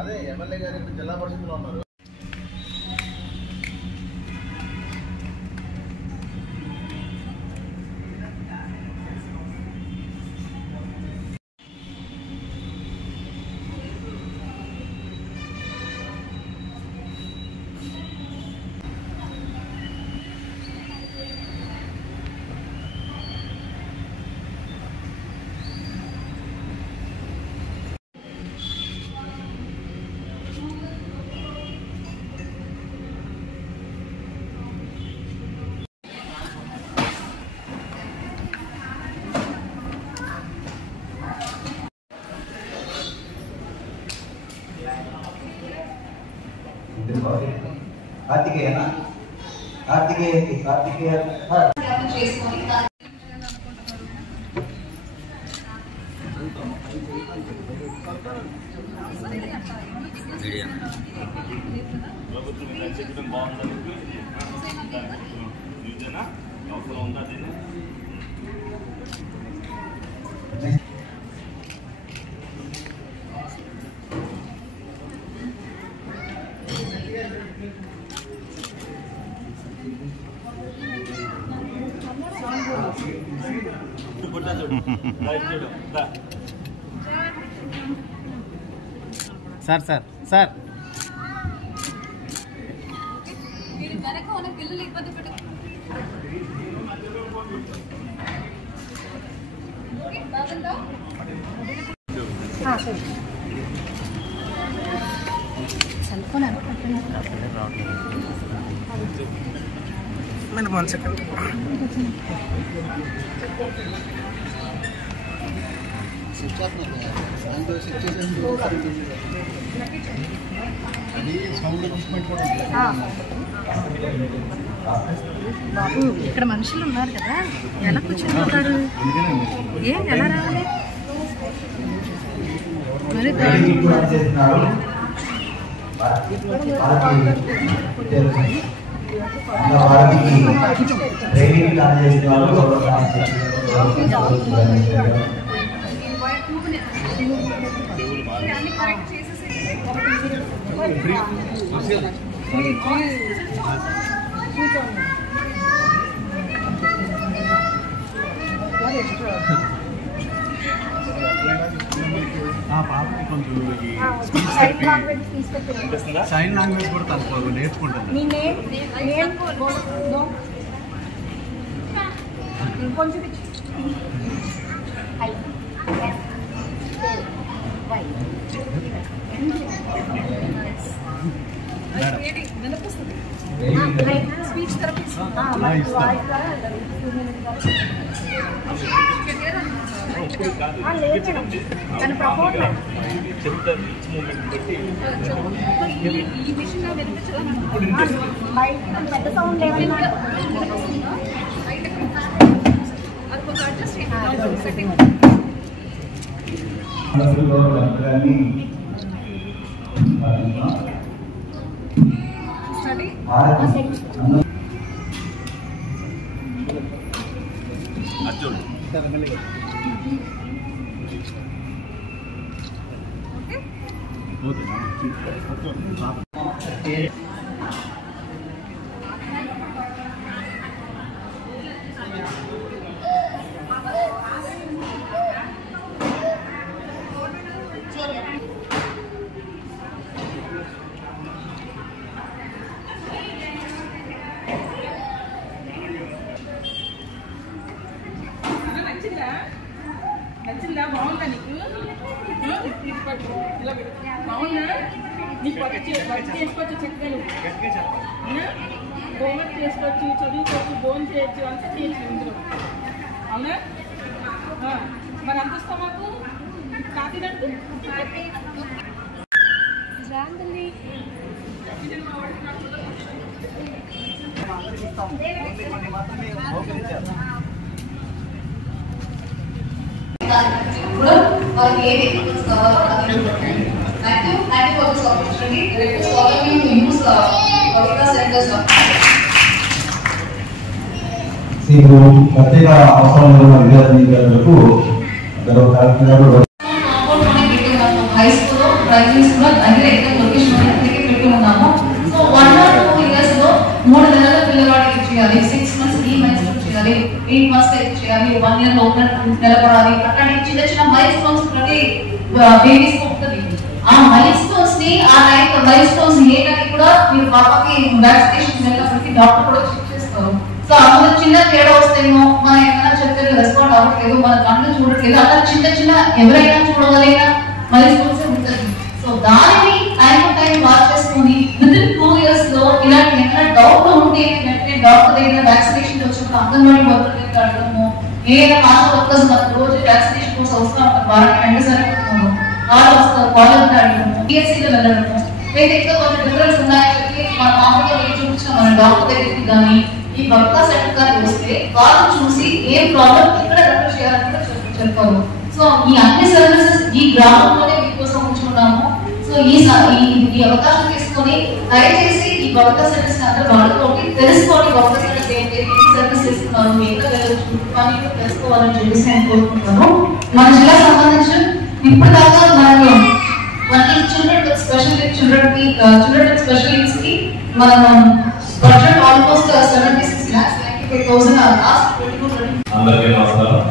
అదే ఎమ్మెల్యే గారు జిల్లా పరిషత్లో ఉన్నారు. కార్తికేయనా కార్తికేయ అవసరం ఉందా సార్ సార్ సార్ పిల్లలు ఇబ్బంది పెట్ట బాబు ఇక్కడ మనుషులు ఉన్నారు కదా, ఎలా కూర్చుంటారు? ఏం ఎలా రావాలి? మరి సైన్ లాంగ్వేజ్ కూడా తప్పదు, నేర్చుకుంటాను. స్పీచ్ థెరపిస్ట్ పెద్ద సౌండ్ నచ్చిందా? బాగుందా నీకు? బాగుందా? నీకు చేసుకోవచ్చు, చక్కగా హోంవర్క్ చేసుకోవచ్చు, చదువుకోవచ్చు, భోజనం చేయొచ్చు, అంతా చేయొచ్చు ఇందులో. అవునా? మరి అంత ఇస్తాం మాకు కాకినాడకు కూడా వాళ్ళకి ఏది కావాలో అది thank you for this opportunity. Request all of you to use Bhavika centers. ప్రత్యేక అవసరం ఉన్న విద్యార్థులకు హై స్కూల్లో ప్రైజింగ్స్ కూడా దగ్గర ఎక్కడ లొకేషన్ దగ్గరికి పెట్టి ఉన్నాము. సో 1 or 2 years లో 3 నెలల పిల్లవాడికి చేయాలి, 6 months ఈ మైల్స్టోన్ చేయాలి, 8 months చేయాలి, 1 year లోపల నిలబడాలి. అట్లాంటి చిన్న చిన్న మైల్స్టోన్స్ ప్రతి బేబీస్ ఉంటుంది. ఆ మైల్స్టోన్స్ ని ఆ టైం మైల్స్టోన్స్ ఏదని కూడా మీరు పాపకి వ్యాక్సినేషన్ వెళ్ళినప్పటికీ డాక్టర్ కూడా చెక్ చేస్తారు. సో అందులో చిన్న తేడా వస్తేమో మనం ఏమైనా చెప్తే రెస్పాండ్ అవ్వట్లేదు, మన కళ్ళు చూడట్లేదు, అలా చిన్న చిన్న ఎవరైనా చూడగలిగిన మైల్స్టోన్స్ ఉంటుంది. సో దానిని టైం వాచ్ చేసుకుని వితిన్ 2 years లో ఇలాంటి ఏమైనా డౌట్ ఉంటే వెంటనే డాక్టర్ దగ్గర వ్యాక్సినేషన్ వచ్చినప్పుడు అంగన్వాడీ వర్కర్ దగ్గర అడగడము, ఏదైనా ఆశా వర్కర్స్ మనకు రోజు వ్యాక్సినేషన్ కోసం వస్తూ ఉంటారు, వారానికి 2 సార్లు వాళ్ళు వస్తారు, కాలేజ్ అడగడము, పిఎస్సీలో వెళ్ళడము, లేదా ఇంకా కొంచెం డిఫరెన్స్ ఉన్నాయని చెప్పి మన మామూలుగా చూపించిన మన డాక్టర్ దగ్గరికి కానీ ఈ భక్తా సెంటర్ గారికి వస్తే వాళ్ళు చూసి ఏం ప్రాబ్లం ఎక్కడ రెఫర్ చేయాలని కూడా చెప్తారు. సో ఈ అన్ని సర్వీసెస్ ఈ గ్రామంలోనే మీకోసం ఉంచుకున్నాము. సో ఈ అవకాశం తీసుకొని దయచేసి ఈ భక్తా సెంటర్స్ అందరూ వాడుకోండి, తెలుసుకోండి భక్తా సెంటర్స్ ఏంటి, సర్వీస్ చేస్తున్నారు, ఎక్కడ వెళ్ళొచ్చు కానీ తెలుసుకోవాలని చెప్పేసి నేను కోరుకుంటున్నాను. మన జిల్లా సంబంధించి ఇప్పుడు దాకా మనకు చిల్డ్రన్ విత్ స్పెషల్ నీడ్స్ కి మనం బడ్జెట్ ఆల్మోస్ట్ 76,95,000 లాస్ట్ 24 అందరికీ నమస్కారం.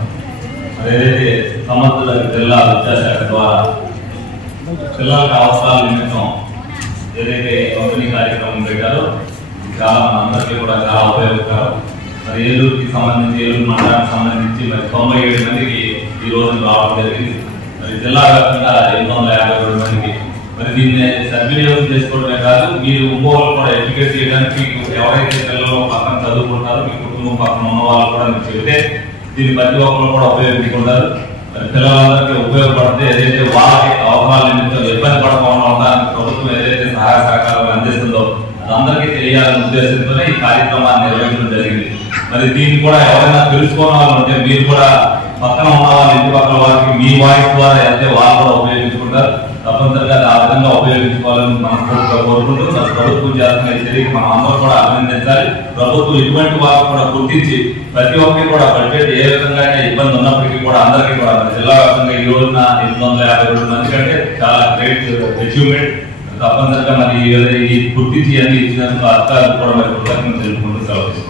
ఏదైతే సమర్థుల జిల్లా విద్యాశాఖ ద్వారా పిల్లలకు అవసరాల నిమిత్తం ఏదైతే పంపిణీ కార్యక్రమం పెట్టారో చాలా మనందరికీ కూడా చాలా ఉపయోగకరం. మరి ఏలూరుకి సంబంధించి ఏలూరు మండలానికి సంబంధించి మరి 97 మందికి ఈ రోజు రావడం జరిగింది. మరి జిల్లా వ్యాప్తంగా 852 మందికి మరి దీన్ని సద్వినియోగం చేసుకోవడమే కాదు, మీరు ఇంకోళ్ళు కూడా ఎడ్యుకేట్ చేయడానికి ఎవరైతే పిల్లలు పక్కన చదువుకుంటారో మీ కుటుంబం పక్కన ఉన్న వాళ్ళు కూడా మీరు చెబితే దీన్ని ప్రతి ఒక్కరు కూడా ఉపయోగించుకుంటారు. పిల్లలందరికీ ఉపయోగపడితే ఏదైతే వాళ్ళకి అవసరాల నిమిత్తం ఇబ్బంది పడకుండా ఉండడానికి ప్రభుత్వం ఏదైతే సహాయ సహకారాలు అందిస్తుందో అది అందరికీ తెలియాలనే ఉద్దేశంతోనే ఈ కార్యక్రమాన్ని నిర్వహించడం జరిగింది. మరి దీన్ని కూడా ఎవరైనా తెలుసుకోని వాళ్ళు ఉంటే మీరు కూడా పక్కన ఉన్న వాళ్ళ ఇంటి పక్కన వాళ్ళకి మీ వాయిస్ ద్వారా అయితే వాళ్ళు కూడా ఉపయోగించుకుంటారు. తప్పనిసరిగా ఆ విధంగా ఉపయోగించుకోవాలని మనం కోరుకుంటూ ప్రభుత్వం చేస్తున్న చర్యకి మనం అందరూ కూడా అభినందించాలి. ప్రభుత్వం ఇటువంటి వాళ్ళకు కూడా గుర్తించి ప్రతి ఒక్కరికి కూడా బడ్జెట్ ఏ విధంగా ఇబ్బంది ఉన్నప్పటికీ కూడా అందరికీ కూడా జిల్లా వ్యాప్తంగా ఈ రోజున 852 మంది కంటే చాలా గ్రేట్ అచీవ్మెంట్. తప్పనిసరిగా మరి ఈ గుర్తించి అన్ని ఇచ్చినందుకు అధికారులు కూడా మరి కృతజ్ఞతలు తెలుపుకుంటూ సెలవు.